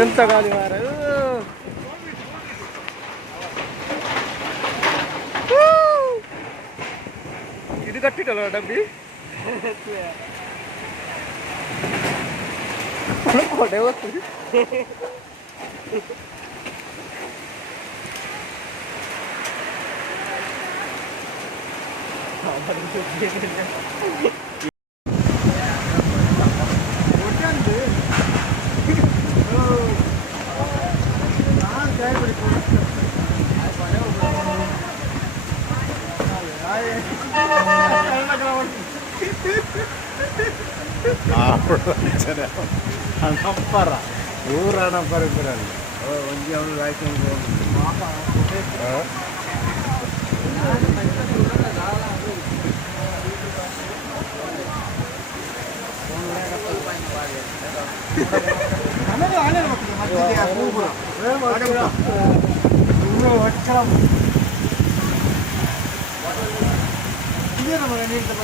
ಎಂತ ಗಾಳಿ ಮಾರ ಇದು ಕಟ್ಟಿಟ್ಟಲ್ಲ ಡಬ್ಬಿ ಕೊಡೆ ಹೋಗ್ತದೆ ನಂಪರ ಊರ ನಂಪರ ಇಬ್ಬರಲ್ಲಿ ಒಂಜಿ ಅವನು ರಾಯ್ಕೊಂಡು ಇದೇನ ಮಗ ನೀಡ್ತಾ